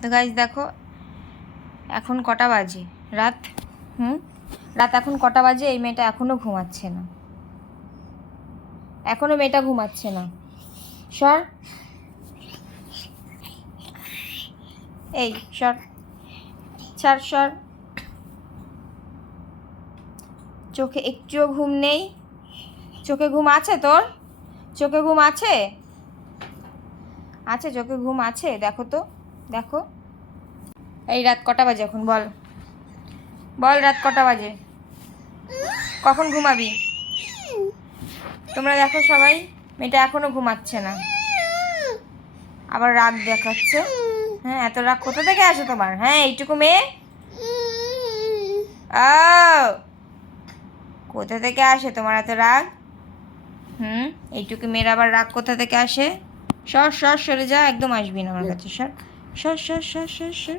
তো গাইস দেখো এখন কটা বাজে, রাত রাত এখন কটা বাজে, এই মেয়েটা এখনও ঘুমাচ্ছে না, এখনও মেয়েটা ঘুমাচ্ছে না। সর, এই সর, ছাড়, সর। চোখে একটুও ঘুম নেই? চোখে ঘুম আছে তোর? চোখে ঘুম আছে? আছে, চোখে ঘুম আছে? দেখো তো, দেখো। এই রাত কটা বাজে এখন, বল বল, রাত কটা বাজে? কখন ঘুমাবি? তোমরা দেখো সবাই, মেয়েটা এখনো ঘুমাচ্ছে না, আবার রাগ দেখাচ্ছে। হ্যাঁ, এত রাগ কোথা থেকে আসে তোমার? হ্যাঁ, এইটুকু মেয়ে, কোথা থেকে আসে তোমার এত রাগ? এইটুকু মেয়ের আবার রাগ কোথা থেকে আসে? সর সর, সরে যা, একদম আসবি না আমার কাছে, সর সর সর সর সর সর।